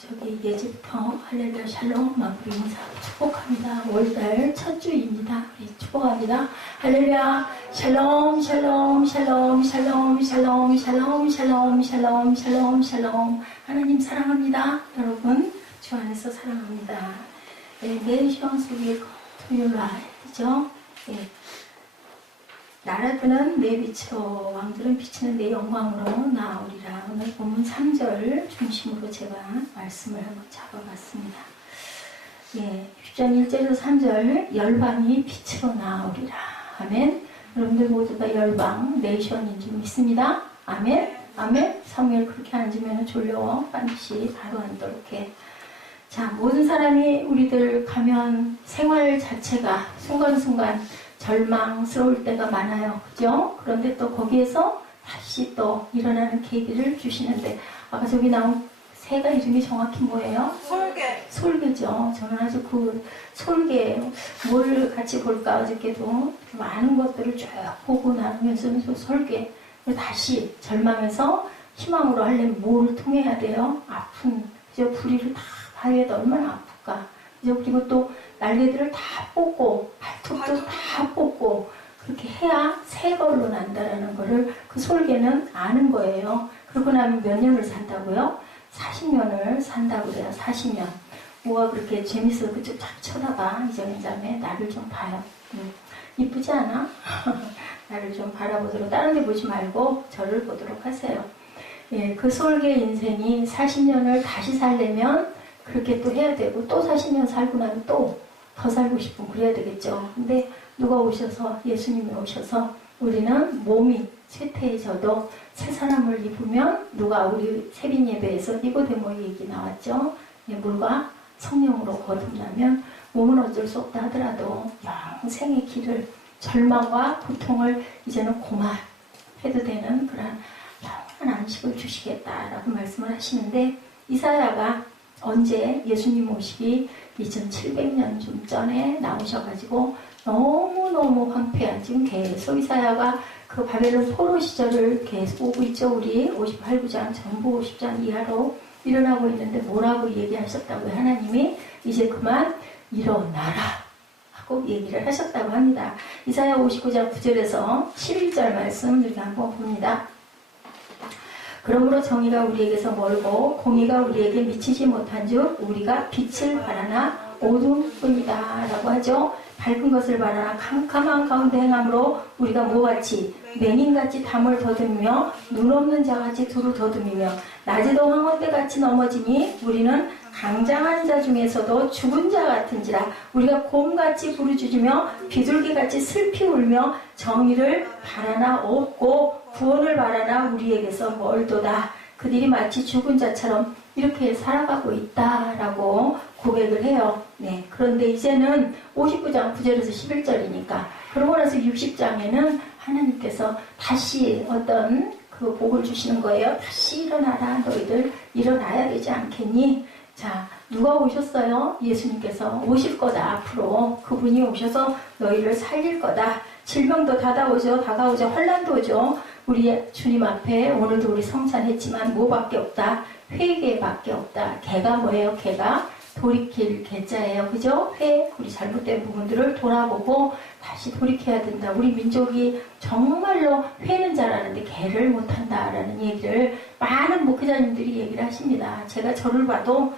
저기 예집터 할렐루야 샬롬 마무리 인사 축복합니다. 월달 첫 주입니다. 축복합니다. 할렐루야 샬롬 샬롬 샬롬 샬롬 샬롬 샬롬 샬롬 샬롬 샬롬 샬롬. 하나님 사랑합니다. 여러분 주 안에서 사랑합니다. 네이션 속의 토요일이죠. 나라들은 내 빛으로 왕들은 비치는 내 영광으로 나오리라. 오늘 본문 3절 중심으로 제가 말씀을 한번 잡아봤습니다. 6장 1절에서 3절 열방이 빛으로 나오리라. 아멘. 여러분들 모두가 열방 네이션인 줄 믿습니다. 아멘. 아멘. 사무엘 그렇게 앉으면 졸려워 반드시 바로 앉도록 해. 자, 모든 사람이 우리들 가면 생활 자체가 순간순간 절망스러울 때가 많아요. 그죠? 그런데 또 거기에서 다시 또 일어나는 계기를 주시는데, 아까 저기 나온 새가 이름이 정확히 뭐예요? 솔개. 솔개죠. 저는 아주 그 솔개, 뭘 같이 볼까? 어저께도 많은 것들을 쭉 보고 나누면서 솔개. 다시 절망에서 희망으로 하려면 뭘 통해야 돼요? 아픈, 그죠? 부리를 다 봐야 돼. 얼마나 아플까? 그죠? 그리고 또 날개들을 다 뽑고 발톱도 다 뽑고 그렇게 해야 새 걸로 난다라는 거를 그 솔개는 아는 거예요. 그러고 나면 몇 년을 산다고요? 40년을 산다고 그래요. 40년. 뭐가 그렇게 재밌어 그쪽 쫙 쳐다봐. 이전에 자매 나를 좀 봐요. 이쁘지 않아? 나를 좀 바라보도록, 다른 데 보지 말고 저를 보도록 하세요. 그 솔개 인생이 40년을 다시 살려면 그렇게 또 해야 되고, 또 40년 살고 나면 또 더 살고 싶으면 그래야 되겠죠. 근데 누가 오셔서, 예수님이 오셔서 우리는 몸이 쇠퇴해져도 새 사람을 입으면, 누가 우리 세빈 예배에서 니고데모 얘기 나왔죠. 물과 성령으로 거듭나면 몸은 어쩔 수 없다 하더라도 영생의 길을, 절망과 고통을 이제는 고만해도 되는 그런 영원한 안식을 주시겠다라고 말씀을 하시는데, 이사야가 언제 예수님 오시기 2700년 좀 전에 나오셔가지고 너무너무 황폐한, 지금 계속 이사야가 그 바벨론 포로 시절을 계속 오고 있죠. 우리 58, 9장 전부 50장 이하로 일어나고 있는데 뭐라고 얘기하셨다고요? 하나님이 이제 그만 일어나라 하고 얘기를 하셨다고 합니다. 이사야 59장 9절에서 11절 말씀 우리가 한번 봅니다. 그러므로 정의가 우리에게서 멀고 공의가 우리에게 미치지 못한 줄 우리가 빛을 바라나 어둠뿐이다 라고 하죠. 밝은 것을 바라나 캄캄한 가운데 행함으로 우리가 뭐같이 맹인같이 담을 더듬으며 눈 없는 자같이 두루 더듬으며 낮에도 황혼대같이 넘어지니 우리는 강장한 자 중에서도 죽은 자 같은지라. 우리가 곰같이 부르짖으며 비둘기같이 슬피 울며 정의를 바라나 없고 구원을 바라나 우리에게서 멀도다. 그들이 마치 죽은 자처럼 이렇게 살아가고 있다라고 고백을 해요. 그런데 이제는 59장 9절에서 11절이니까 그러고 나서 60장에는 하나님께서 다시 어떤 그 복을 주시는 거예요. 다시 일어나라. 너희들 일어나야 되지 않겠니? 자, 누가 오셨어요? 예수님께서 오실 거다. 앞으로 그분이 오셔서 너희를 살릴 거다. 질병도 다가오죠. 환란도 오죠. 우리 주님 앞에 오늘도 우리 성찬했지만 뭐밖에 없다? 회개밖에 없다. 개가 뭐예요? 개가 돌이킬 개자예요. 그죠? 우리 잘못된 부분들을 돌아보고 다시 돌이켜야 된다. 우리 민족이 정말로 회는 잘하는데 개를 못한다라는 얘기를 많은 목회자님들이 얘기를 하십니다. 제가 저를 봐도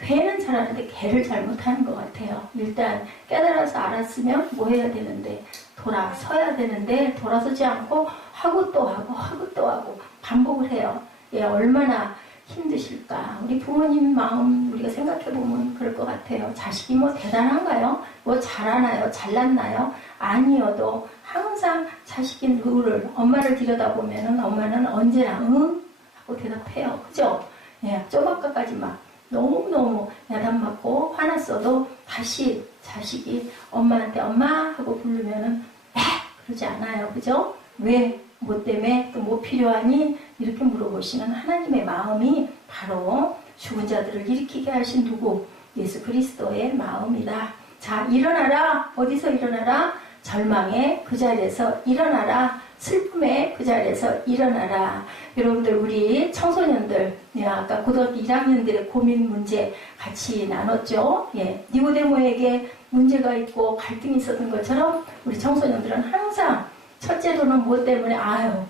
회는 잘하는데 개를 잘 못하는 것 같아요. 일단 깨달아서 알았으면 뭐 해야 되는데, 돌아서야 되는데 돌아서지 않고 하고 또 하고 반복을 해요. 얼마나 힘드실까. 우리 부모님 마음 우리가 생각해보면 그럴 것 같아요. 자식이 뭐 대단한가요? 뭐 잘하나요? 잘났나요? 아니어도 항상 자식인 룰을, 엄마를 들여다보면은 엄마는 언제나 응? 하고 대답해요. 그죠? 좀 아까까지 막 너무너무 야단 맞고 화났어도 다시 자식이 엄마한테 엄마 하고 부르면은 그러지 않아요. 그죠? 왜? 뭐 때문에? 또 뭐 필요하니? 이렇게 물어보시는 하나님의 마음이 바로 죽은 자들을 일으키게 하신 누구? 예수 그리스도의 마음이다. 자, 일어나라. 어디서 일어나라? 절망의 그 자리에서 일어나라. 슬픔의 그 자리에서 일어나라. 여러분들 우리 청소년들 아까 고등학교 1학년들의 고민 문제 같이 나눴죠. 예, 니고데모에게 문제가 있고 갈등이 있었던 것처럼 우리 청소년들은 항상 첫째로는 뭐 때문에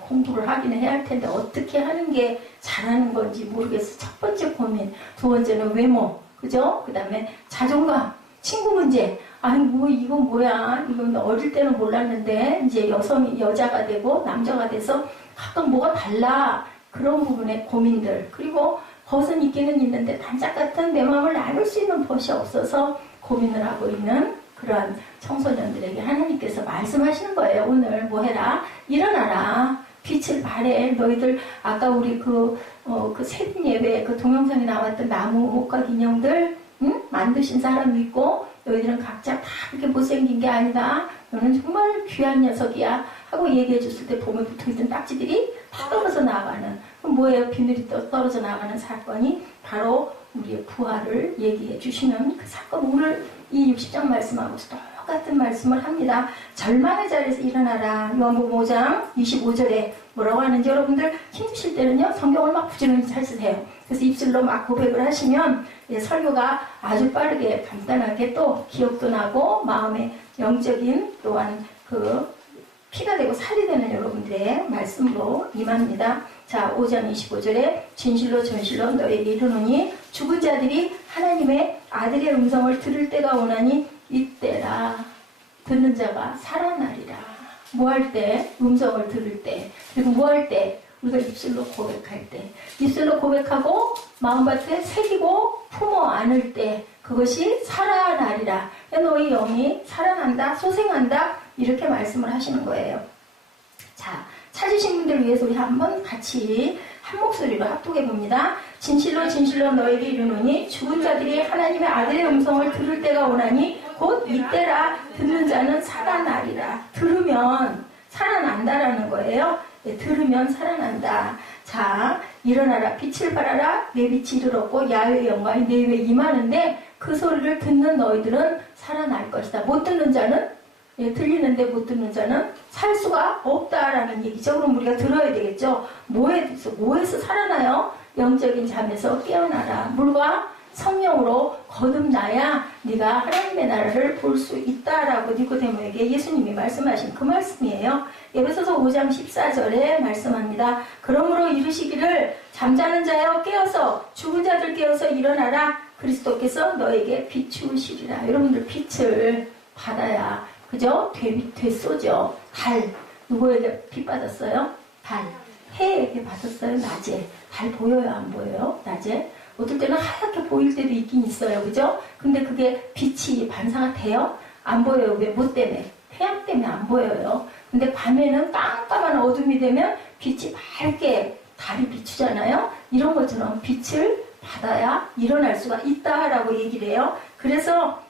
공부를 하긴 해야 할 텐데 어떻게 하는 게 잘하는 건지 모르겠어. 첫 번째 고민. 두 번째는 외모. 그죠? 그 다음에 자존감. 친구 문제. 이건 뭐야. 이건 어릴 때는 몰랐는데 이제 여자가 되고 남자가 돼서 각각 뭐가 달라. 그런 부분의 고민들. 그리고 벗은 있기는 있는데 단짝 같은 내 마음을 나눌 수 있는 벗이 없어서 고민을 하고 있는 그러한 청소년들에게 하나님께서 말씀하시는 거예요. 오늘 뭐 해라? 일어나라. 빛을 발해. 너희들 아까 우리 그 세빈 예배 그 동영상에 나왔던 나무 목각 인형들 만드신 사람 있고 너희들은 각자 다 그렇게 못생긴 게 아니다. 너는 정말 귀한 녀석이야. 하고 얘기해 줬을 때 봄에 붙어있던 딱지들이 다 떨어져 나가는. 그럼 뭐예요? 비늘이 떨어져 나가는 사건이 바로 우리의 부활을 얘기해 주시는 그 사건. 오늘 이 60장 말씀하고 똑같은 말씀을 합니다. 절망의 자리에서 일어나라. 요한복음 5장 25절에 뭐라고 하는지 여러분들 힘드실 때는요. 성경을 막 부지런히 찾으세요. 그래서 입술로 막 고백을 하시면 설교가 아주 빠르게 간단하게 또 기억도 나고 마음의 영적인 또한 그 피가 되고 살이 되는 여러분들의 말씀으로 임합니다. 자, 5장 25절에 진실로 전실로 너에게 이르노니 죽은 자들이 하나님의 아들의 음성을 들을 때가 오나니 이때라. 듣는 자가 살아나리라. 뭐 할 때? 음성을 들을 때. 그리고 뭐 할 때? 우리가 입술로 고백할 때. 입술로 고백하고 마음밭에 새기고 품어 안을 때 그것이 살아나리라. 너희 영이 살아난다, 소생한다 이렇게 말씀을 하시는 거예요. 자, 찾으신 분들 위해서 우리 한번 같이 한 목소리로 합독해 봅니다. 진실로 진실로 너에게 이르노니 죽은 자들이 하나님의 아들의 음성을 들을 때가 오나니 곧 이때라. 듣는 자는 살아나리라. 들으면 살아난다라는 거예요. 네, 들으면 살아난다. 자, 일어나라. 빛을 발하라. 내 빛이 이르렀고 야훼의 영광이 내 위에 임하는데 그 소리를 듣는 너희들은 살아날 것이다. 못 듣는 자는 들리는데 못 듣는 자는 살 수가 없다라는 얘기죠. 그럼 우리가 들어야 되겠죠. 뭐에서 살아나요? 영적인 잠에서 깨어나라. 물과 성령으로 거듭나야 네가 하나님의 나라를 볼 수 있다라고 니고데모에게 예수님이 말씀하신 그 말씀이에요. 에베소서 5장 14절에 말씀합니다. 그러므로 이르시기를 잠자는 자여 깨어서 죽은 자들 깨어서 일어나라. 그리스도께서 너에게 비추시리라. 여러분들 빛을 받아야 그죠? 되쏘죠. 달. 누구에게 빛 받았어요? 달. 해에게 받았어요. 낮에. 달 보여요? 안 보여요? 낮에. 어떨 때는 하얗게 보일 때도 있긴 있어요. 그죠? 근데 그게 빛이 반사가 돼요? 안 보여요. 왜? 뭐 때문에? 태양 때문에 안 보여요. 근데 밤에는 깜깜한 어둠이 되면 빛이 밝게 달이 비추잖아요. 이런 것처럼 빛을 받아야 일어날 수가 있다라고 얘기를 해요. 그래서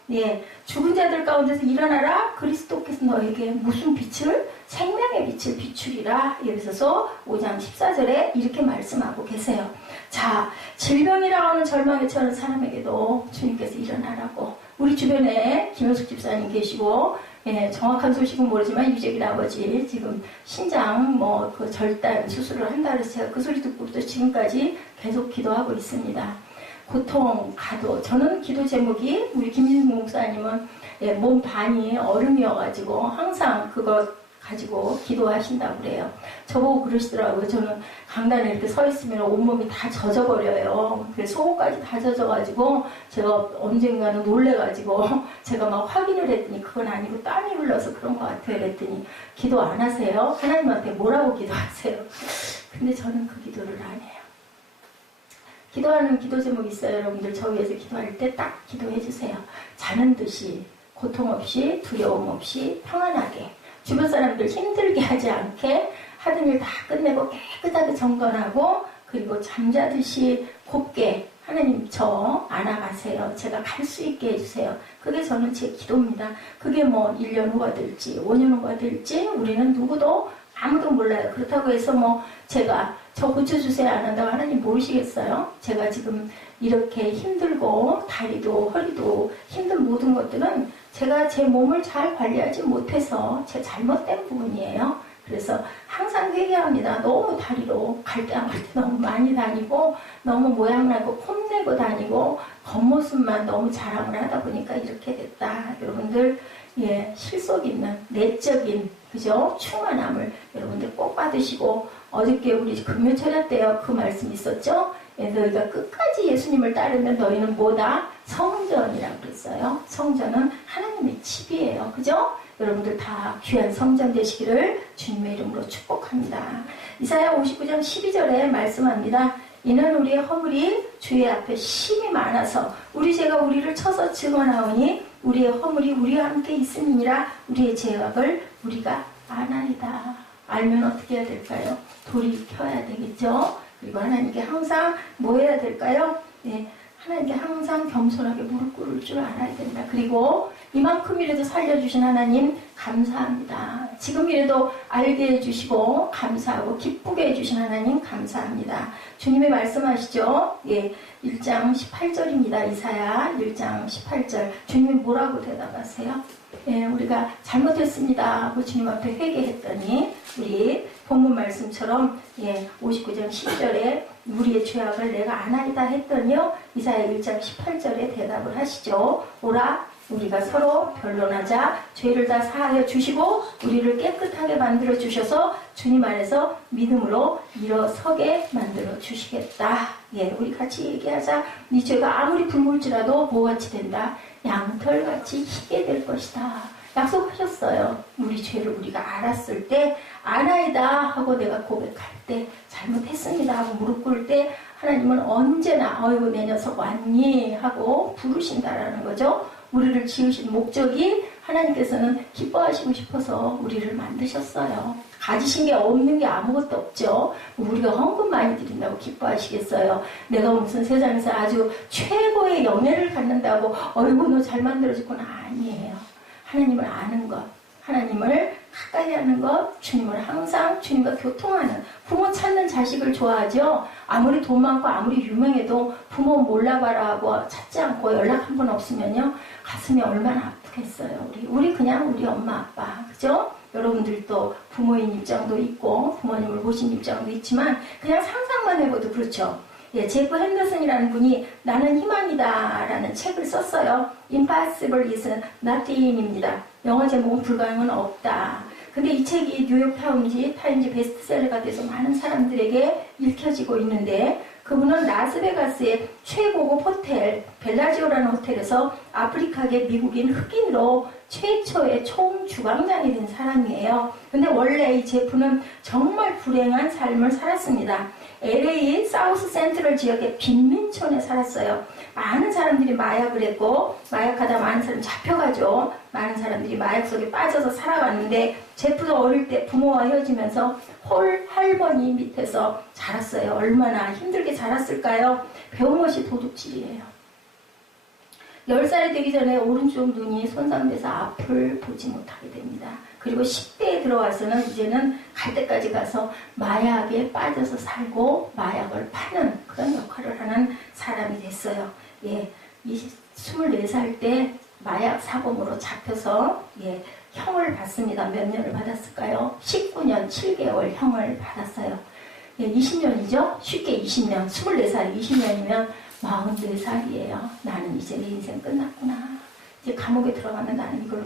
죽은 자들 가운데서 일어나라. 그리스도께서 너에게 무슨 빛을? 생명의 빛을 비추리라. 에베소서 5장 14절에 이렇게 말씀하고 계세요. 자, 질병이라고 하는 절망에 처한 사람에게도 주님께서 일어나라고. 우리 주변에 김효숙 집사님 계시고 정확한 소식은 모르지만 유재길 아버지 지금 신장 그 절단 수술을 한다 그래서 제가 그 소리 듣고부터 지금까지 계속 기도하고 있습니다. 고통, 가도. 저는 기도 제목이 우리 김진숙 목사님은 몸 반이 얼음이어가지고 항상 그거 가지고 기도하신다고 그래요. 저보고 그러시더라고요. 저는 강단에 이렇게 서 있으면 온몸이 다 젖어버려요. 속옷까지 다 젖어가지고 제가 언젠가는 놀래가지고 제가 막 확인을 했더니 그건 아니고 땀이 흘러서 그런 것 같아요. 그랬더니 기도 안 하세요? 하나님한테 뭐라고 기도하세요? 근데 저는 그 기도를 안 해요. 기도하는 기도 제목이 있어요. 여러분들 저 위해서 기도할 때 딱 기도해 주세요. 자는 듯이 고통 없이 두려움 없이 평안하게 주변 사람들 힘들게 하지 않게 하던 일 다 끝내고 깨끗하게 정돈하고 그리고 잠자듯이 곱게 하나님 저 안아가세요. 제가 갈 수 있게 해주세요. 그게 저는 제 기도입니다. 그게 1년 후가 될지 5년 후가 될지 우리는 누구도 아무도 몰라요. 그렇다고 해서 제가 저 고쳐주세요 안 한다고 하나님 모르시겠어요? 제가 지금 이렇게 힘들고 다리도 허리도 힘든 모든 것들은 제가 제 몸을 잘 관리하지 못해서 제 잘못된 부분이에요. 그래서 항상 회개합니다. 너무 다리로 갈 때 안 갈 때 너무 많이 다니고 너무 모양 나고 폼내고 다니고 겉모습만 너무 자랑을 하다 보니까 이렇게 됐다. 여러분들 예, 실속 있는 내적인 그죠? 충만함을 여러분들 꼭 받으시고 어저께 우리 금요철야 때요 그 말씀 있었죠? 예, 너희가 끝까지 예수님을 따르면 너희는 뭐다? 성전이라고 그랬어요. 성전은 하나님의 집이에요. 그죠? 여러분들 다 귀한 성전 되시기를 주님의 이름으로 축복합니다. 이사야 59장 12절에 말씀합니다. 이는 우리의 허물이 주의 앞에 심히 많아서 우리 죄가 우리를 쳐서 증언하오니 우리의 허물이 우리와 함께 있음이니라. 우리의 죄악을 우리가 아나이다. 알면 어떻게 해야 될까요? 돌이켜야 되겠죠. 그리고 하나님께 항상 뭐 해야 될까요? 네, 하나님께 항상 겸손하게 무릎 꿇을 줄 알아야 된다. 그리고 이만큼이라도 살려주신 하나님 감사합니다. 지금이라도 알게 해주시고 감사하고 기쁘게 해주신 하나님 감사합니다. 주님이 말씀하시죠. 예, 1장 18절입니다. 이사야 1장 18절. 주님이 뭐라고 대답하세요? 예, 우리가 잘못했습니다 하고 주님 앞에 회개했더니 우리 본문 말씀처럼 예, 59장 12절에 우리의 죄악을 내가 아나이다 했더니요. 이사야 1장 18절에 대답을 하시죠. 오라 우리가 서로 변론하자. 죄를 다 사하여 주시고 우리를 깨끗하게 만들어 주셔서 주님 안에서 믿음으로 일어서게 만들어 주시겠다. 예, 우리 같이 얘기하자. 네 죄가 아무리 붉을지라도 뭐같이 된다? 양털같이 희게 될 것이다. 약속하셨어요. 우리 죄를 우리가 알았을 때 아나이다 하고 내가 고백할 때 잘못했습니다 하고 무릎 꿇을 때 하나님은 언제나 어이구 내 녀석 왔니 하고 부르신다라는 거죠. 우리를 지으신 목적이 하나님께서는 기뻐하시고 싶어서 우리를 만드셨어요. 가지신 게 없는 게 아무것도 없죠. 우리가 헌금 많이 드린다고 기뻐하시겠어요. 내가 무슨 세상에서 아주 최고의 영예를 갖는다고 어이구 너 잘 만들어졌구나. 아니에요. 하나님을 아는 것, 하나님을 가까이 하는 것, 주님을 항상 주님과 교통하는, 부모 찾는 자식을 좋아하죠. 아무리 돈 많고 아무리 유명해도 부모 몰라봐라 하고 찾지 않고 연락 한 번 없으면요 가슴이 얼마나 아프겠어요. 우리 그냥 우리 엄마 아빠, 그죠? 여러분들도 부모인 입장도 있고 부모님을 보신 입장도 있지만 그냥 상상만 해봐도 그렇죠. 예, 제프 핸더슨이라는 분이 나는 희망이다 라는 책을 썼어요. Impossible is nothing입니다. 영어 제목은 불가능은 없다. 근데 이 책이 뉴욕 타임즈 베스트셀러가 돼서 많은 사람들에게 읽혀지고 있는데 그분은 라스베가스의 최고급 호텔 벨라지오라는 호텔에서 아프리카계 미국인 흑인으로 최초의 총주방장이 된 사람이에요. 근데 원래 이 제프는 정말 불행한 삶을 살았습니다. LA 사우스 센트럴 지역의 빈민촌에 살았어요. 많은 사람들이 마약을 했고 마약하다 많은 사람이 잡혀가죠. 많은 사람들이 마약 속에 빠져서 살아왔는데 제프도 어릴 때 부모와 헤어지면서 홀 할머니 밑에서 자랐어요. 얼마나 힘들게 자랐을까요? 배운 것이 도둑질이에요. 10살이 되기 전에 오른쪽 눈이 손상돼서 앞을 보지 못하게 됩니다. 그리고 10대에 들어와서는 이제는 갈 때까지 가서 마약에 빠져서 살고 마약을 파는 그런 역할을 하는 사람이 됐어요. 예, 24살 때 마약 사범으로 잡혀서 예, 형을 받습니다. 몇 년을 받았을까요? 19년 7개월 형을 받았어요. 예, 20년이죠? 쉽게 20년, 24살 20년이면 44살이에요. 나는 이제 내 인생 끝났구나. 이제 감옥에 들어가면 나는 이걸로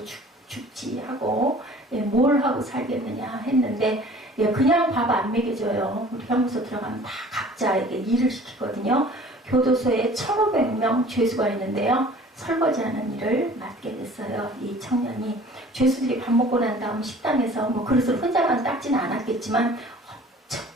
죽지 하고 예, 뭘 하고 살겠느냐 했는데 예, 그냥 밥 안 먹여줘요. 우리 형무소 들어가면 다 각자에게 일을 시키거든요. 교도소에 1,500명 죄수가 있는데요. 설거지하는 일을 맡게 됐어요. 이 청년이 죄수들이 밥 먹고 난 다음 식당에서 뭐 그릇을 혼자만 닦지는 않았겠지만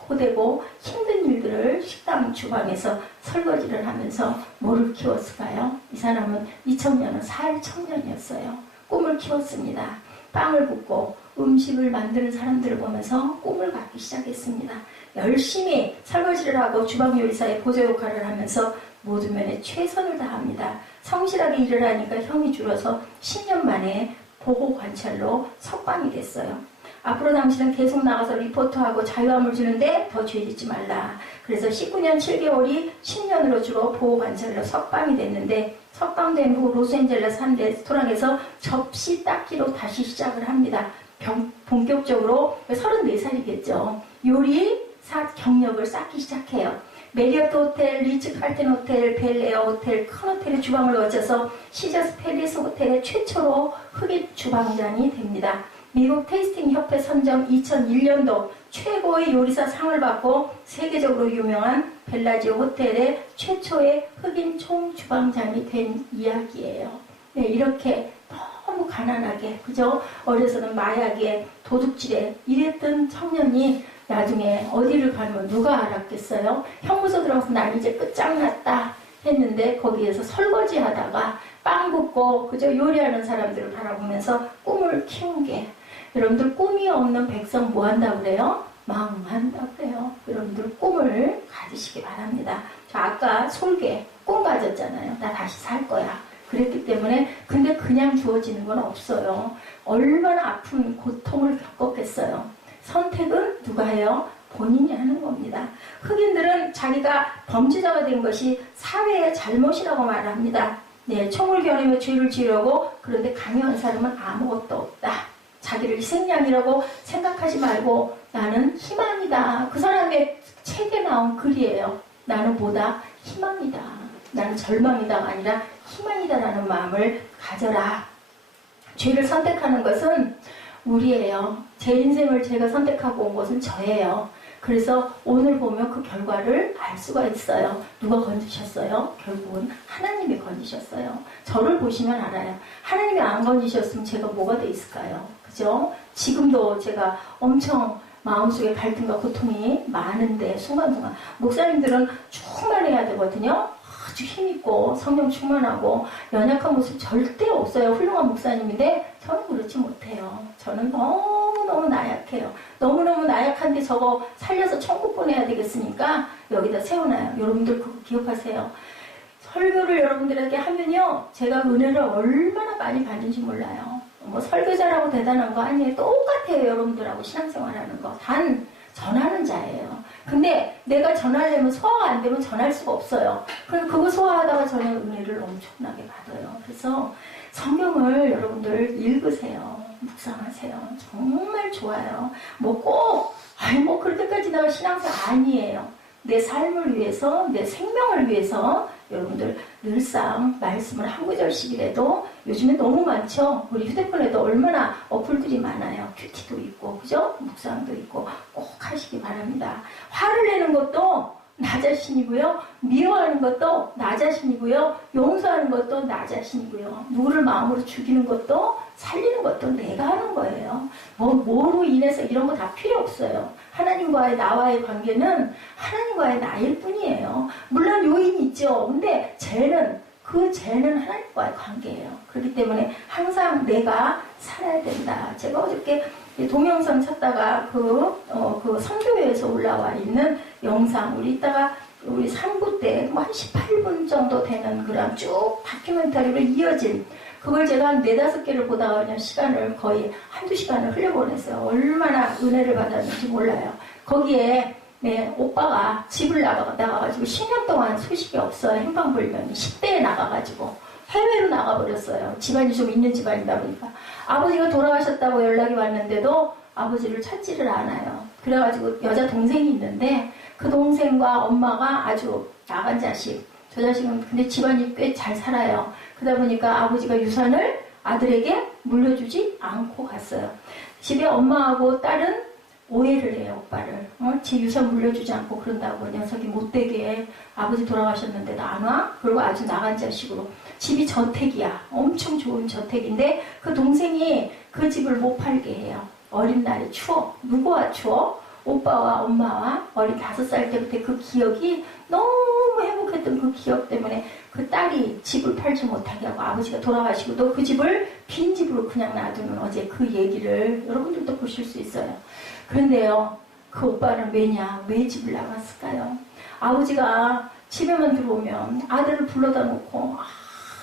고되고 힘든 일들을 식당 주방에서 설거지를 하면서 뭐를 키웠을까요? 이 사람은 이 청년은 사회 청년이었어요. 꿈을 키웠습니다. 빵을 굽고 음식을 만드는 사람들을 보면서 꿈을 갖기 시작했습니다. 열심히 설거지를 하고 주방 요리사의 보조 역할을 하면서 모든 면에 최선을 다합니다. 성실하게 일을 하니까 형이 줄어서 10년 만에 보호 관찰로 석방이 됐어요. 앞으로 당신은 계속 나가서 리포터하고 자유함을 주는데 더 죄짓지 말라. 그래서 19년 7개월이 10년으로 줄어 보호관찰로 석방이 됐는데 석방된 후 로스앤젤레스 한 레스토랑에서 접시 닦기로 다시 시작을 합니다. 본격적으로 34살이겠죠. 요리사 경력을 쌓기 시작해요. 메리어트 호텔, 리츠 칼튼 호텔, 벨에어 호텔, 큰 호텔의 주방을 거쳐서 시저스 팰리스 호텔의 최초로 흑인 주방장이 됩니다. 미국 테이스팅 협회 선정 2001년도 최고의 요리사 상을 받고 세계적으로 유명한 벨라지오 호텔의 최초의 흑인 총주방장이 된 이야기예요. 네, 이렇게 너무 가난하게, 그죠? 어려서는 마약에, 도둑질에 이랬던 청년이 나중에 어디를 가면 누가 알았겠어요? 형무소 들어가서 난 이제 끝장났다 했는데 거기에서 설거지 하다가 빵 굽고, 그죠? 요리하는 사람들을 바라보면서 꿈을 키운 게, 여러분들 꿈이 없는 백성 뭐 한다고 그래요? 망한다고 그래요. 여러분들 꿈을 가지시기 바랍니다. 저 아까 솔개 꿈 가졌잖아요. 나 다시 살 거야. 그랬기 때문에, 근데 그냥 주어지는 건 없어요. 얼마나 아픈 고통을 겪었겠어요. 선택은 누가 해요? 본인이 하는 겁니다. 흑인들은 자기가 범죄자가 된 것이 사회의 잘못이라고 말합니다. 네, 총을 겨누며 죄를 지으려고, 그런데 강요한 사람은 아무것도 없다. 자기를 희생양이라고 생각하지 말고 나는 희망이다. 그 사람의 책에 나온 글이에요. 나는 뭐다? 희망이다. 나는 절망이다가 아니라 희망이다라는 마음을 가져라. 죄를 선택하는 것은 우리예요. 제 인생을 제가 선택하고 온 것은 저예요. 그래서 오늘 보면 그 결과를 알 수가 있어요. 누가 건지셨어요? 결국은 하나님이 건지셨어요. 저를 보시면 알아요. 하나님이 안 건지셨으면 제가 뭐가 돼 있을까요? 그죠? 지금도 제가 엄청 마음속에 갈등과 고통이 많은데 순간순간 목사님들은 충만해야 되거든요. 아주 힘있고 성령 충만하고 연약한 모습 절대 없어요. 훌륭한 목사님인데 저는 그렇지 못해요. 저는 너무너무 나약해요. 너무너무 나약한데 저거 살려서 천국 보내야 되겠으니까 여기다 세워놔요. 여러분들 그거 기억하세요. 설교를 여러분들에게 하면요, 제가 은혜를 얼마나 많이 받는지 몰라요. 뭐 설교자라고 대단한 거 아니에요. 똑같아요. 여러분들하고 신앙생활하는 거. 단 전하는 자예요. 근데 내가 전하려면 소화가 안 되면 전할 수가 없어요. 그래서 그거 소화하다가 저는 은혜를 엄청나게 받아요. 그래서 성경을 여러분들 읽으세요. 묵상하세요. 정말 좋아요. 뭐 꼭 그렇게까지 내가 신앙생 아니에요. 내 삶을 위해서, 내 생명을 위해서 여러분들 늘상 말씀을 한 구절씩이라도, 요즘에 너무 많죠. 우리 휴대폰에도 얼마나 어플들이 많아요. 큐티도 있고, 그죠? 묵상도 있고 꼭 하시기 바랍니다. 화를 내는 것도 나 자신이고요. 미워하는 것도 나 자신이고요. 용서하는 것도 나 자신이고요. 누구를 마음으로 죽이는 것도 살리는 것도 내가 하는 거예요. 뭐로 인해서 이런 거 다 필요 없어요. 하나님과의 나와의 관계는 하나님과의 나일 뿐이에요. 물론 요인이 있죠. 근데 그 죄는 하나님과의 관계예요. 그렇기 때문에 항상 내가 살아야 된다. 제가 어저께 동영상 찾다가 그 선교회에서 올라와 있는 영상, 우리 3부 때 한 18분 정도 되는 그런 쭉 다큐멘터리로 이어진, 그걸 제가 한 4-5개를 보다가 그냥 시간을 거의 한두 시간을 흘려보냈어요. 얼마나 은혜를 받았는지 몰라요. 거기에 오빠가 집을 나가가지고 10년 동안 소식이 없어요. 행방불명이. 10대에 나가가지고 해외로 나가버렸어요. 집안이 좀 있는 집안이다 보니까. 아버지가 돌아가셨다고 연락이 왔는데도 아버지를 찾지를 않아요. 그래가지고 여자 동생이 있는데 그 동생과 엄마가 아주 나간 자식. 저 자식은 근데 집안이 꽤 잘 살아요. 그러다 보니까 아버지가 유산을 아들에게 물려주지 않고 갔어요. 집에 엄마하고 딸은 오해를 해요, 오빠를. 제 유산 물려주지 않고 그런다고. 녀석이 못되게 아버지 돌아가셨는데도 안 와? 그리고 아주 나간 자식으로. 집이 저택이야. 엄청 좋은 저택인데 그 동생이 그 집을 못 팔게 해요. 어린 날에 추억. 누구와 추억? 오빠와 엄마와 어린 5살 때부터 그 기억이 너무 행복했던 그 기억 때문에 그 딸이 집을 팔지 못하게 하고 아버지가 돌아가시고도 그 집을 빈 집으로 그냥 놔두는 어제 그 얘기를 여러분들도 보실 수 있어요. 그런데요, 그 오빠는 왜 집을 나갔을까요? 아버지가 집에만 들어오면 아들을 불러다 놓고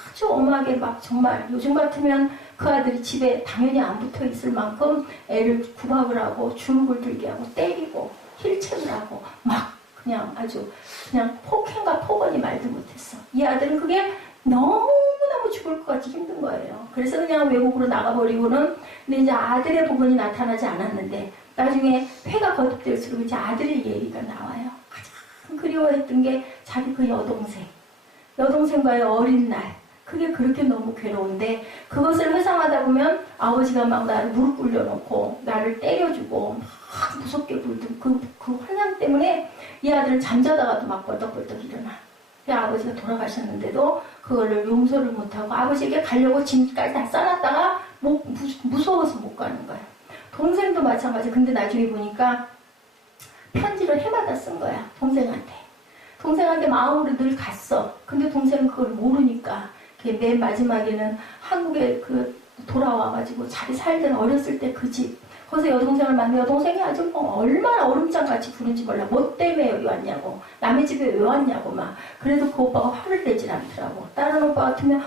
아주 엄하게 막 정말 요즘 같으면 그 아들이 집에 당연히 안 붙어 있을 만큼 애를 구박을 하고 주눅을 들게 하고 때리고 힐책을 하고 막 그냥 아주 그냥 폭행과 폭언이 말도 못했어. 이 아들은 그게 너무너무 죽을 것 같이 힘든 거예요. 그래서 그냥 외국으로 나가버리고는, 근데 이제 아들의 부분이 나타나지 않았는데 나중에 회가 거듭될수록 이제 아들의 얘기가 나와요. 가장 그리워했던 게 자기 그 여동생과의 어린 날. 그게 그렇게 너무 괴로운데 그것을 회상하다 보면 아버지가 막 나를 무릎 꿇려놓고 나를 때려주고 막 무섭게 굴던 그 환상 때문에 이 아들은 잠자다가도 막 벌떡벌떡 일어나. 아버지가 돌아가셨는데도 그거를 용서를 못하고 아버지에게 가려고 짐까지 다 싸놨다가 무서워서 못 가는 거야. 동생도 마찬가지. 근데 나중에 보니까 편지를 해마다 쓴 거야. 동생한테 마음으로 늘 갔어. 근데 동생은 그걸 모르니까 맨 마지막에는 한국에 돌아와가지고 자기 살던 어렸을 때 그 집, 거기서 여동생을 만나. 여동생이 아주 뭐 얼마나 얼음장같이 구는지 몰라. 뭐 때문에 여기 왔냐고, 남의 집에 왜 왔냐고 막. 그래도 그 오빠가 화를 내질 않더라고. 다른 오빠 같으면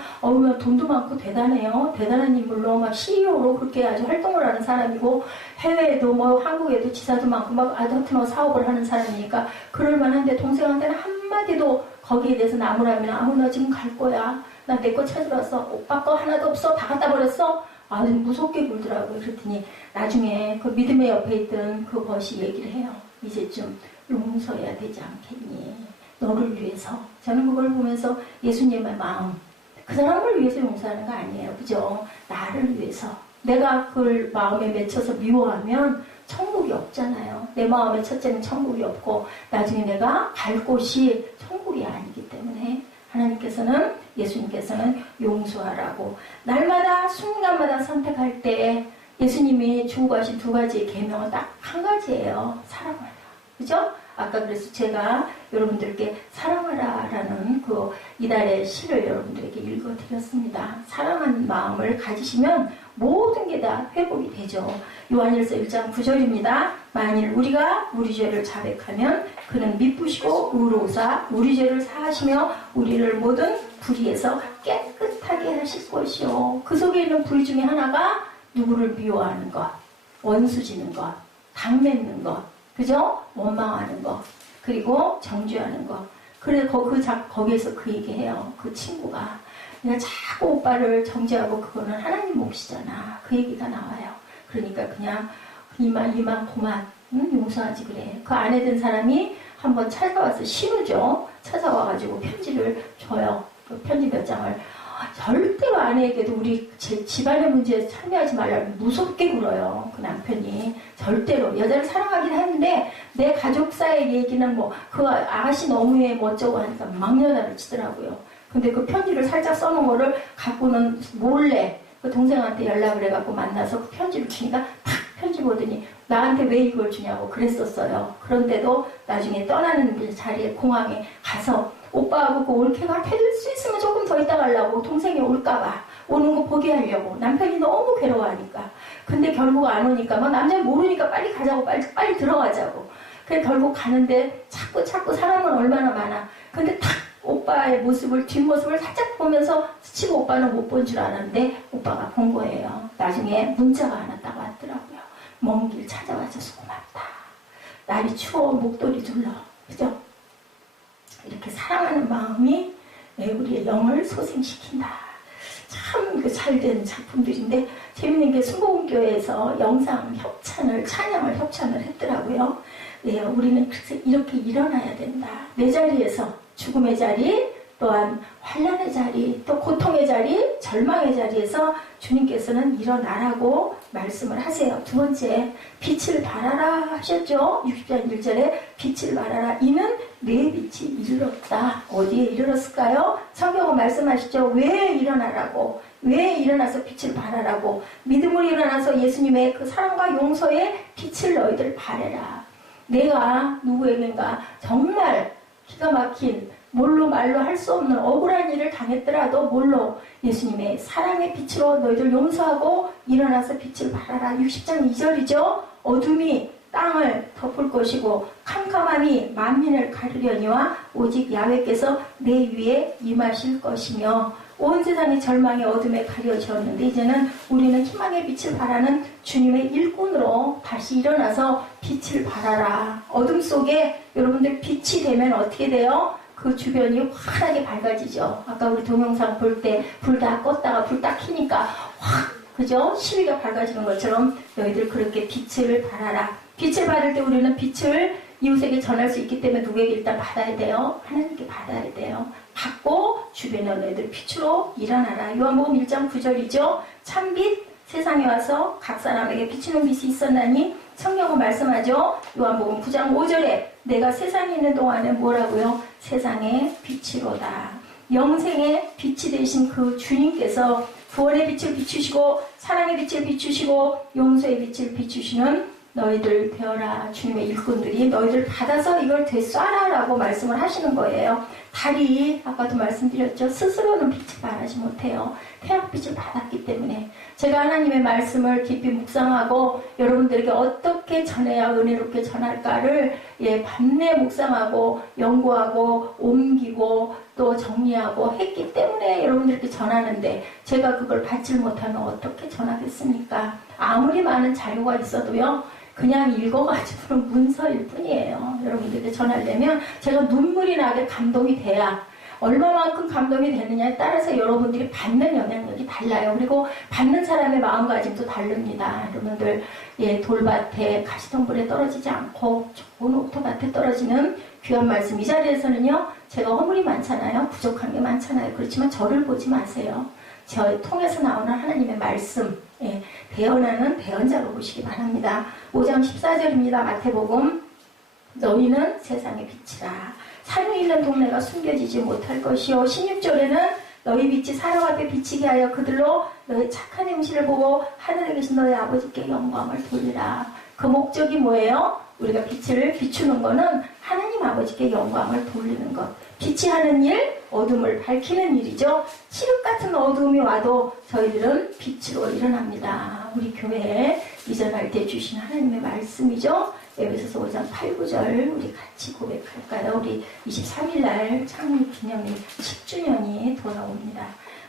돈도 많고 대단해요. 대단한 인물로 막 CEO로 그렇게 아주 활동을 하는 사람이고, 해외에도 뭐 한국에도 지사도 많고 막 하여튼 사업을 하는 사람이니까 그럴 만한데, 동생한테는 한마디도 거기에 대해서 나무라면 나 지금 갈 거야. 나 내 거 찾으러 왔어. 오빠 거 하나도 없어. 다 갖다 버렸어. 아주 무섭게 굴더라고요. 그랬더니 나중에 그 믿음의 옆에 있던 그 벗이 얘기를 해요. 이제 좀 용서해야 되지 않겠니? 너를 위해서. 저는 그걸 보면서 예수님의 마음, 그 사람을 위해서 용서하는 거 아니에요. 그죠? 나를 위해서. 내가 그걸 마음에 맺혀서 미워하면 천국이 없잖아요. 내 마음의 첫째는 천국이 없고 나중에 내가 갈 곳이 천국이 아니기 때문에 하나님께서는, 예수님께서는 용서하라고 날마다 순간마다 선택할 때 예수님이 주고 가신 두 가지의 계명은 딱 한 가지예요. 사랑하라. 그죠? 아까 그래서 제가 여러분들께 사랑하라라는 이달의 시를 여러분들에게 읽어드렸습니다. 사랑하는 마음을 가지시면 모든 게 다 회복이 되죠. 요한일서 1장 9절입니다. 만일 우리가 우리 죄를 자백하면 그는 미쁘시고 의로우사 우리 죄를 사하시며 우리를 모든 불의에서 깨끗하게 하실 것이요. 그 속에 있는 불의 중에 하나가 누구를 미워하는 것, 원수 지는 것, 당맺는 것, 그죠? 원망하는 것, 그리고 정죄하는 것. 그래서 거기에서 그 얘기해요. 그 친구가 내가 자꾸 오빠를 정죄하고 그거는 하나님 몫이잖아. 그 얘기가 나와요. 그러니까 그냥 이만 고만 용서하지 그래. 그 아내 된 사람이 한번 찾아와서 신우죠. 찾아와가지고 편지를 줘요. 그 편지 몇 장을. 절대로 아내에게도 우리 집안의 문제에 참여하지 말라고 무섭게 굴어요. 그 남편이. 절대로. 여자를 사랑하긴 하는데 내 가족사의 얘기는 그 아가씨 너무해 어쩌고 하니까 막여자를 치더라고요. 근데 그 편지를 살짝 써놓은 거를 갖고는 몰래 그 동생한테 연락을 해갖고 만나서 그 편지를 주니까 탁 편지 보더니 나한테 왜 이걸 주냐고 그랬었어요. 그런데도 나중에 떠나는 자리에 공항에 가서 오빠하고 그 올케가 될 수 있으면 조금 더 있다 가려고, 동생이 올까봐 오는 거 보게 하려고. 남편이 너무 괴로워하니까. 근데 결국 안 오니까 남자는 모르니까 빨리 가자고, 빨리 들어가자고. 그래 결국 가는데 자꾸 사람은 얼마나 많아. 근데 탁 오빠의 뒷모습을 살짝 보면서 스치고 오빠는 못 본 줄 알았는데 오빠가 본 거예요. 나중에 문자가 하나 딱 왔더라고요. 먼 길 찾아와줘서 고맙다. 날이 추워 목도리 둘러. 그죠? 이렇게 사랑하는 마음이 우리의 영을 소생시킨다. 참 잘된 작품들인데 재밌는 게 순복음교회에서 영상 협찬을, 찬양을 협찬을 했더라고요. 네, 우리는 그래서 이렇게 일어나야 된다. 내 자리에서 죽음의 자리, 또한 환난의 자리, 또 고통의 자리, 절망의 자리에서 주님께서는 일어나라고 말씀을 하세요. 두 번째, 빛을 발하라 하셨죠. 60장 1절에 빛을 발하라. 이는 내 빛이 이르렀다. 어디에 이르렀을까요? 성경은 말씀하시죠. 왜 일어나라고, 왜 일어나서 빛을 발하라고. 믿음으로 일어나서 예수님의 그 사랑과 용서의 빛을 너희들 발해라. 내가 누구에겐가 정말 기가 막힌 말로 할 수 없는 억울한 일을 당했더라도 예수님의 사랑의 빛으로 너희들 용서하고 일어나서 빛을 발하라. 60장 2절이죠. 어둠이 땅을 덮을 것이고 캄캄함이 만민을 가르려니와 오직 야훼께서 내 위에 임하실 것이며. 온 세상이 절망의 어둠에 가려졌는데 이제는 우리는 희망의 빛을 발하는 주님의 일꾼으로 다시 일어나서 빛을 발하라. 어둠 속에 여러분들 빛이 되면 어떻게 돼요? 그 주변이 환하게 밝아지죠. 아까 우리 동영상 볼 때 불 다 껐다가 불 딱 켜니까 확, 그죠? 시위가 밝아지는 것처럼 너희들 그렇게 빛을 발하라. 빛을 받을 때 우리는 빛을 이웃에게 전할 수 있기 때문에 누구에게 일단 받아야 돼요? 하나님께 받아야 돼요. 받고 주변에 너희들 빛으로 일어나라. 요한복음 1장 9절이죠. 참빛 세상에 와서 각 사람에게 비추는 빛이 있었나니 성경은 말씀하죠. 요한복음 9장 5절에 내가 세상에 있는 동안에 뭐라고요? 세상의 빛이로다. 영생의 빛이 되신 그 주님께서 구원의 빛을 비추시고 사랑의 빛을 비추시고 용서의 빛을 비추시는 너희들 되어라. 주님의 일꾼들이 너희들 받아서 이걸 되쏴라라고 말씀을 하시는 거예요. 달이 아까도 말씀드렸죠. 스스로는 빛을 발하지 못해요. 태양빛을 받았기 때문에 제가 하나님의 말씀을 깊이 묵상하고 여러분들에게 어떻게 전해야 은혜롭게 전할까를 밤내 묵상하고 연구하고 옮기고 또 정리하고 했기 때문에 여러분들께 전하는데 제가 그걸 받지 못하면 어떻게 전하겠습니까? 아무리 많은 자료가 있어도요. 그냥 읽어가지고는 문서일 뿐이에요. 여러분들께 전하려면 제가 눈물이 나게 감동이 돼야 얼마만큼 감동이 되느냐에 따라서 여러분들이 받는 영향력이 달라요. 그리고 받는 사람의 마음가짐도 다릅니다. 여러분들 돌밭에 가시덤불에 떨어지지 않고 좋은 옥토밭에 떨어지는 귀한 말씀. 이 자리에서는요. 제가 허물이 많잖아요. 부족한 게 많잖아요. 그렇지만 저를 보지 마세요. 저 통해서 나오는 하나님의 말씀 대언하는 대언자로 보시기 바랍니다. 5장 14절입니다. 마태복음 너희는 세상의 빛이라. 산이 있는 동네가 숨겨지지 못할 것이요 16절에는 너희 빛이 사람 앞에 비치게 하여 그들로 너희 착한 행실을 보고 하늘에 계신 너희 아버지께 영광을 돌리라. 그 목적이 뭐예요? 우리가 빛을 비추는 거는 하나님 아버지께 영광을 돌리는 것. 빛이 하는 일, 어둠을 밝히는 일이죠. 칠흑 같은 어둠이 와도 저희들은 빛으로 일어납니다. 우리 교회에 이전할 때 주신 하나님의 말씀이죠. 에베소서 5장 8, 9절 우리 같이 고백할까요? 우리 23일날 창립 기념일 10주년이 돌아옵니다.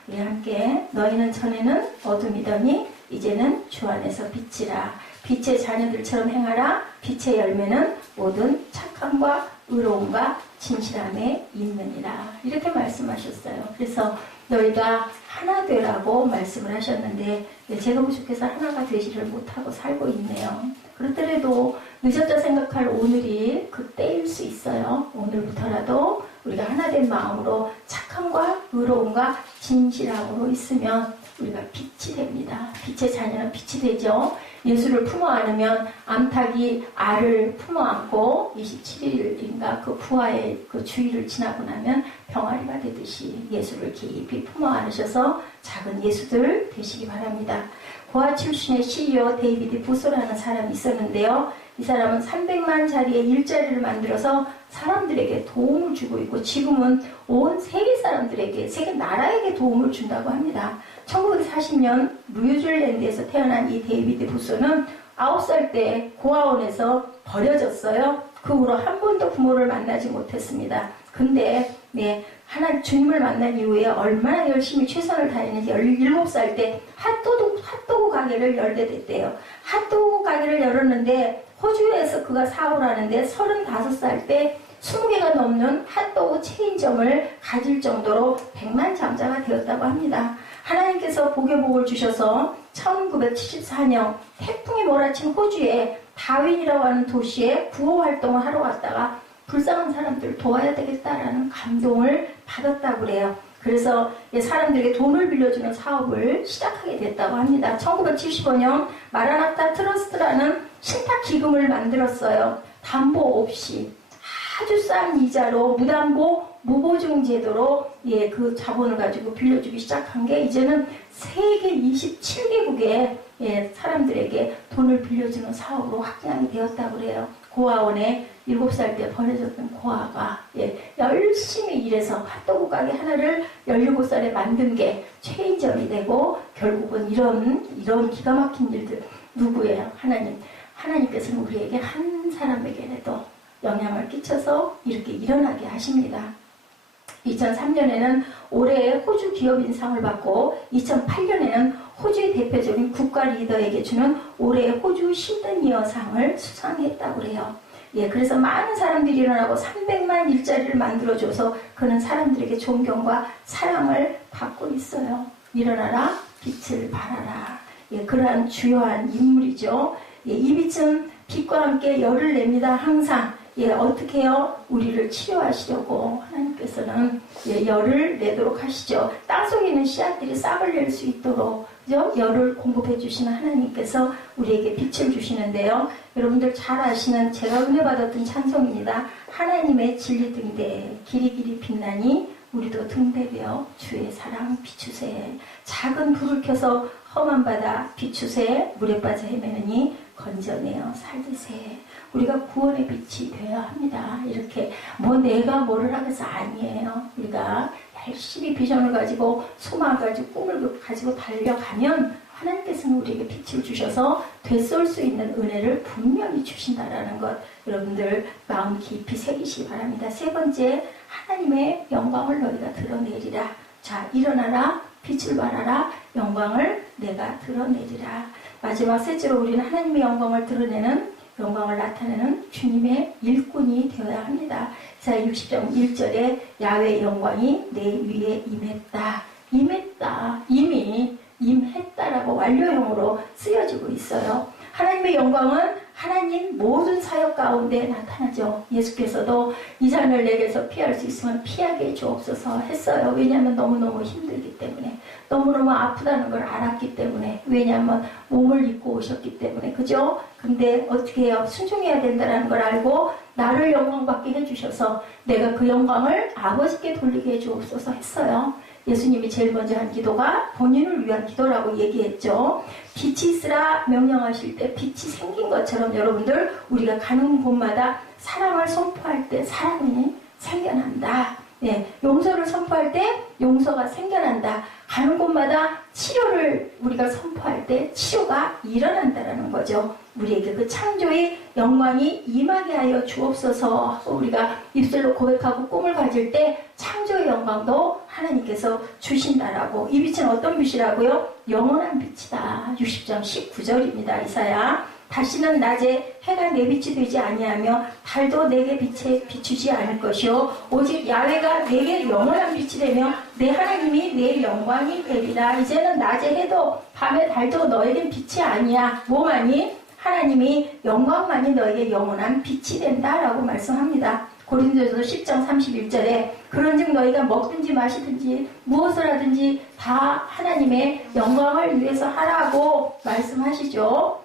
우리 함께 너희는 전에는 어둠이더니 이제는 주 안에서 빛이라. 빛의 자녀들처럼 행하라. 빛의 열매는 모든 착함과 의로움과 진실함에 있느니라. 이렇게 말씀하셨어요. 그래서 너희가 하나 되라고 말씀을 하셨는데 제가 부족해서 하나가 되지를 못하고 살고 있네요. 그렇더라도 늦었다 생각할 오늘이 그때일 수 있어요. 오늘부터라도 우리가 하나된 마음으로 착함과 의로움과 진실함으로 있으면 우리가 빛이 됩니다. 빛의 자녀는 빛이 되죠. 예수를 품어 안으면 암탉이 알을 품어 안고 27일인가 그 부화의 그 주일을 지나고 나면 병아리가 되듯이 예수를 깊이 품어 안으셔서 작은 예수들 되시기 바랍니다. 고아 출신의 CEO 데이비드 부소라는 사람이 있었는데요. 이 사람은 300만 자리의 일자리를 만들어서 사람들에게 도움을 주고 있고 지금은 온 세계 사람들에게, 세계 나라에게 도움을 준다고 합니다. 1940년 뉴질랜드에서 태어난 이 데이비드 부소는 9살 때 고아원에서 버려졌어요. 그 후로 한 번도 부모를 만나지 못했습니다. 근데 하나님 주님을 만난 이후에 얼마나 열심히 최선을 다했는지 17살 때 핫도그 가게를 열게 됐대요. 핫도그 가게를 열었는데 호주에서 그가 사업을 하는데 35살 때 20개가 넘는 핫도그 체인점을 가질 정도로 100만 장자가 되었다고 합니다. 하나님께서 복의 복을 주셔서 1974년 태풍이 몰아친 호주에 다윈이라고 하는 도시에 구호 활동을 하러 갔다가 불쌍한 사람들을 도와야 되겠다라는 감동을 받았다고 그래요. 그래서 사람들에게 돈을 빌려주는 사업을 시작하게 됐다고 합니다. 1975년 마라나타 트러스트라는 신탁 기금을 만들었어요. 담보 없이 아주 싼 이자로 무담보 무보증 제도로 그 자본을 가지고 빌려주기 시작한 게 이제는 세계 27개국의 사람들에게 돈을 빌려주는 사업으로 확장이 되었다고 그래요. 고아원에 7살 때 버려졌던 고아가 열심히 일해서 핫도그 가게 하나를 17살에 만든 게 체인점이 되고 결국은 이런 기가 막힌 일들 누구예요? 하나님께서는 우리에게 한 사람에게라도 영향을 끼쳐서 이렇게 일어나게 하십니다. 2003년에는 올해의 호주 기업인상을 받고 2008년에는 호주의 대표적인 국가 리더에게 주는 올해의 호주 실드니어상을 수상했다고 그래요. 예, 그래서 많은 사람들이 일어나고 300만 일자리를 만들어줘서 그는 사람들에게 존경과 사랑을 받고 있어요. 일어나라, 빛을 발하라. 예, 그러한 주요한 인물이죠. 예, 이 빛은 빛과 함께 열을 냅니다. 항상. 예, 어떻게 해요? 우리를 치료하시려고 하나님께서는 예, 열을 내도록 하시죠. 땅속에 있는 씨앗들이 싹을 낼 수 있도록 그죠? 열을 공급해 주시는 하나님께서 우리에게 빛을 주시는데요. 여러분들 잘 아시는 제가 은혜 받았던 찬송입니다. 하나님의 진리 등대 길이 길이 빛나니 우리도 등대되어 주의 사랑 비추세. 작은 불을 켜서 험한 바다 비추세. 물에 빠져 헤매느니 건져내어 살리세. 우리가 구원의 빛이 되어야 합니다. 이렇게 뭐 내가 뭐를 하겠어 아니에요. 우리가 열심히 비전을 가지고 소망을 가지고 꿈을 가지고 달려가면 하나님께서는 우리에게 빛을 주셔서 되쏠 수 있는 은혜를 분명히 주신다라는 것 여러분들 마음 깊이 새기시기 바랍니다. 세 번째, 하나님의 영광을 너희가 드러내리라. 자, 일어나라, 빛을 발하라, 영광을 내가 드러내리라. 마지막 셋째로 우리는 하나님의 영광을 드러내는 영광을 나타내는 주님의 일꾼이 되어야 합니다. 자, 60장 1절에 야훼의 영광이 내 위에 임했다. 임했다. 이미 임했다라고 완료형으로 쓰여지고 있어요. 하나님의 영광은 하나님 모든 사역 가운데 나타나죠. 예수께서도 이 잔을 내게서 피할 수 있으면 피하게 주옵소서 했어요. 왜냐하면 너무너무 힘들기 때문에, 너무너무 아프다는 걸 알았기 때문에, 왜냐하면 몸을 입고 오셨기 때문에, 그죠? 근데 어떻게 해요? 순종해야 된다는 걸 알고 나를 영광받게 해주셔서 내가 그 영광을 아버지께 돌리게 해주옵소서 했어요. 예수님이 제일 먼저 한 기도가 본인을 위한 기도라고 얘기했죠. 빛이 있으라 명령하실 때 빛이 생긴 것처럼 여러분들 우리가 가는 곳마다 사랑을 선포할 때 사랑이 생겨난다. 네, 용서를 선포할 때 용서가 생겨난다. 가는 곳마다 치료를 우리가 선포할 때 치료가 일어난다라는 거죠. 우리에게 그 창조의 영광이 임하게 하여 주옵소서 하고 우리가 입술로 고백하고 꿈을 가질 때 창조의 영광도 하나님께서 주신다라고. 이 빛은 어떤 빛이라고요? 영원한 빛이다. 60장 19절입니다. 이사야. 다시는 낮에 해가 내 빛이 되지 아니하며 달도 내게 빛에 비추지 않을 것이요 오직 야훼가 내게 영원한 빛이 되며 내 하나님이 내 영광이 되리라. 이제는 낮에 해도 밤에 달도 너에겐 빛이 아니야. 뭐만이? 하나님이 영광만이 너에게 영원한 빛이 된다라고 말씀합니다. 고린도전서 10장 31절에 그런즉 너희가 먹든지 마시든지 무엇을 하든지 다 하나님의 영광을 위해서 하라고 말씀하시죠.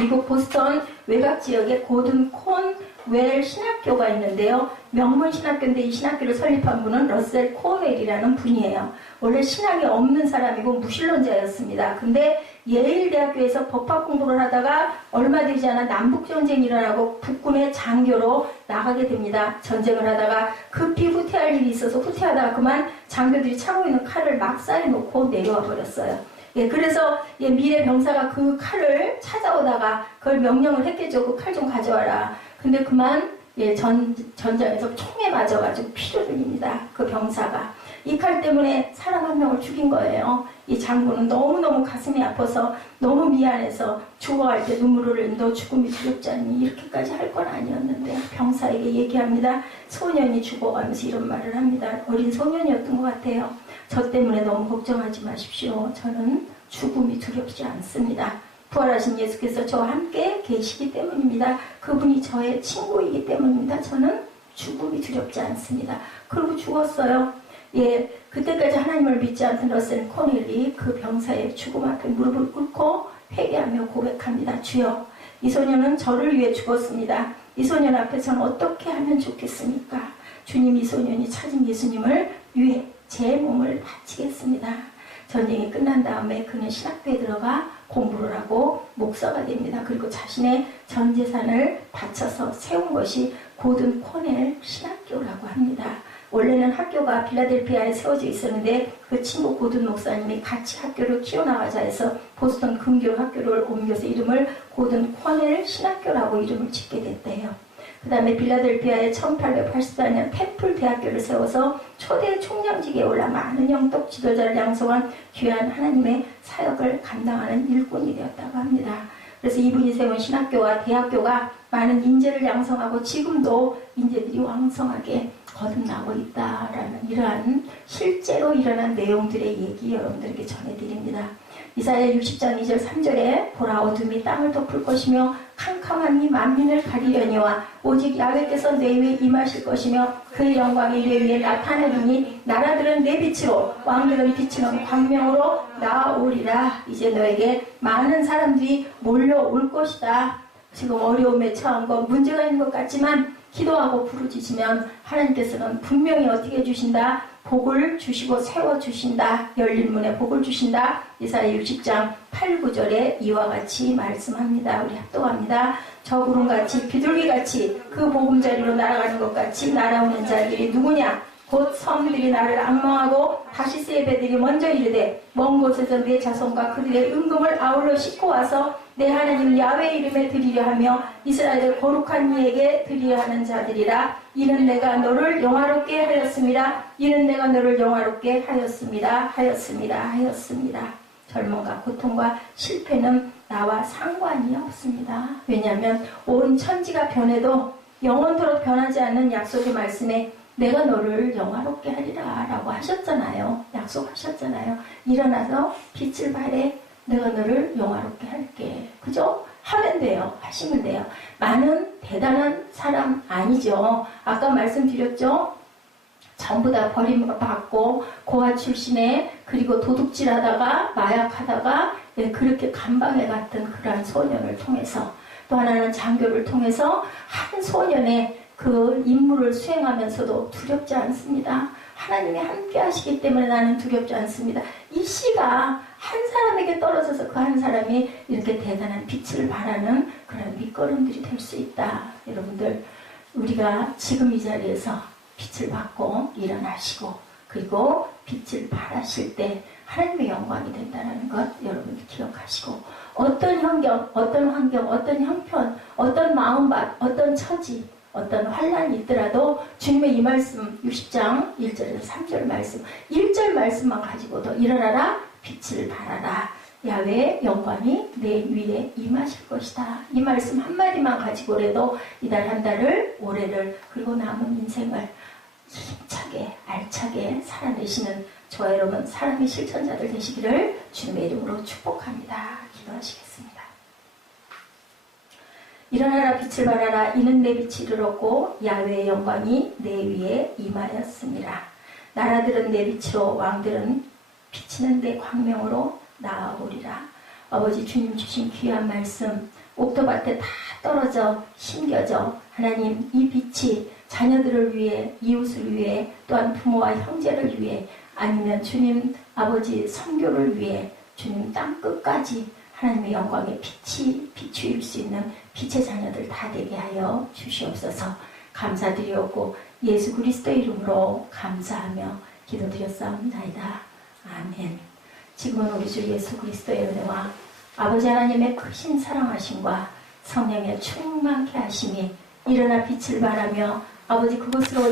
미국 보스턴 외곽 지역에 고든 콘웰 신학교가 있는데요. 명문 신학교인데 이 신학교를 설립한 분은 러셀 코웰이라는 분이에요. 원래 신학이 없는 사람이고 무신론자였습니다. 근데 예일 대학교에서 법학 공부를 하다가 얼마 되지 않아 남북전쟁이 일어나고 북군의 장교로 나가게 됩니다. 전쟁을 하다가 급히 후퇴할 일이 있어서 후퇴하다가 그만 장교들이 차고 있는 칼을 막 쌓여놓고 내려와 버렸어요. 예, 그래서 예, 미래 병사가 그 칼을 찾아오다가 그걸 명령을 했겠죠. 그 칼 좀 가져와라. 근데 그만 예, 전장에서 총에 맞아가지고 피를 흘립니다. 그 병사가. 이 칼 때문에 사람 한 명을 죽인 거예요. 이 장군은 너무너무 가슴이 아파서 너무 미안해서 죽어갈 때 눈물을 흘린 너 죽음이 두렵지 않니? 이렇게까지 할 건 아니었는데 병사에게 얘기합니다. 소년이 죽어가면서 이런 말을 합니다. 어린 소년이었던 것 같아요. 저 때문에 너무 걱정하지 마십시오. 저는 죽음이 두렵지 않습니다. 부활하신 예수께서 저와 함께 계시기 때문입니다. 그분이 저의 친구이기 때문입니다. 저는 죽음이 두렵지 않습니다. 그리고 죽었어요. 예, 그때까지 하나님을 믿지 않던 러셀 코넬이 그 병사의 죽음 앞에 무릎을 꿇고 회개하며 고백합니다. 주여, 이 소년은 저를 위해 죽었습니다. 이 소년 앞에 저는 어떻게 하면 좋겠습니까? 주님, 이 소년이 찾은 예수님을 위해 제 몸을 바치겠습니다. 전쟁이 끝난 다음에 그는 신학교에 들어가 공부를 하고 목사가 됩니다. 그리고 자신의 전 재산을 바쳐서 세운 것이 고든 코넬 신학교라고 합니다. 원래는 학교가 필라델피아에 세워져 있었는데 그 친구 고든 목사님이 같이 학교를 키워나가자 해서 보스턴 근교 학교를 옮겨서 이름을 고든 코넬 신학교라고 이름을 짓게 됐대요. 그 다음에 필라델피아에 1884년 템플 대학교를 세워서 초대 총장직에 올라 많은 영적 지도자를 양성한 귀한 하나님의 사역을 감당하는 일꾼이 되었다고 합니다. 그래서 이분이 세운 신학교와 대학교가 많은 인재를 양성하고 지금도 인재들이 왕성하게 거듭나고 있다라는 이러한 실제로 일어난 내용들의 얘기 여러분들에게 전해드립니다. 이사야 60장 2절 3절에 보라 어둠이 땅을 덮을 것이며 캄캄함이 만민을 가리려니와 오직 야훼께서 내 위에 임하실 것이며 그의 영광이 내 위에 나타내리니 나라들은 내 빛으로 왕들은 비치는 광명으로 나아오리라. 이제 너에게 많은 사람들이 몰려올 것이다. 지금 어려움에 처한 것 문제가 있는 것 같지만 기도하고 부르짖으면 하나님께서는 분명히 어떻게 해주신다? 복을 주시고 세워주신다. 열린 문에 복을 주신다. 이사야 60장 8, 9절에 이와 같이 말씀합니다. 우리 합독합니다. 저 구름같이 비둘기같이 그 보금자리로 날아가는 것 같이 날아오는 자들이 누구냐? 곧 섬들이 나를 앙망하고 다시스의 배들이 먼저 이르되 먼 곳에서 내 자손과 그들의 은금을 아울러 싣고 와서 내 하나님 야훼 이름에 드리려 하며 이스라엘의 거룩한 이에게 드리려 하는 자들이라. 이는 내가 너를 영화롭게 하였습니다. 이는 내가 너를 영화롭게 하였습니다. 절망과 고통과 실패는 나와 상관이 없습니다. 왜냐하면 온 천지가 변해도 영원토록 변하지 않는 약속의 말씀에 내가 너를 영화롭게 하리라 라고 하셨잖아요. 약속하셨잖아요. 일어나서 빛을 발해 내가 너를 영화롭게 할게. 그죠? 하면 돼요. 하시면 돼요. 많은 대단한 사람 아니죠. 아까 말씀드렸죠? 전부 다 버림받고 고아 출신에 그리고 도둑질하다가 마약하다가 그렇게 감방에 갔던 그러한 소년을 통해서 또 하나는 장교를 통해서 한 소년의 그 임무를 수행하면서도 두렵지 않습니다. 하나님이 함께 하시기 때문에 나는 두렵지 않습니다. 이 씨가 한 사람에게 떨어져서 그 한 사람이 이렇게 대단한 빛을 발하는 그런 밑거름들이 될 수 있다. 여러분들 우리가 지금 이 자리에서 빛을 받고 일어나시고 그리고 빛을 발하실 때 하나님의 영광이 된다는 것 여러분들 기억하시고 어떤 환경, 어떤 형편, 어떤 마음밭, 어떤 처지 어떤 환란이 있더라도 주님의 이 말씀 60장 1절에서 3절 말씀 1절 말씀만 가지고도 일어나라 빛을 발하라 야훼의 영광이 내 위에 임하실 것이다. 이 말씀 한마디만 가지고라도 이달 한 달을 올해를 그리고 남은 인생을 힘차게 알차게 살아내시는 저와 여러분 사랑의 실천자들 되시기를 주님의 이름으로 축복합니다. 기도하시겠습니다. 일어나라 빛을 발하라 이는 내 빛이 이르렀고 야훼의 영광이 내 위에 임하였습니다. 나라들은 내 빛으로 왕들은 비치는 내 광명으로 나아오리라. 아버지 주님 주신 귀한 말씀 옥토밭에 다 떨어져 심겨져 하나님 이 빛이 자녀들을 위해 이웃을 위해 또한 부모와 형제를 위해 아니면 주님 아버지 선교를 위해 주님 땅끝까지 하나님의 영광의 빛이 비추일 수 있는 빛의 자녀들 다 되게 하여 주시옵소서. 감사드리옵고 예수 그리스도의 이름으로 감사하며 기도드렸사옵나이다. 아멘. 지금은 우리 주 예수 그리스도의 은혜와 아버지 하나님의 크신 사랑하심과 성령의 충만케 하심이 일어나 빛을 발하며 아버지 그것으로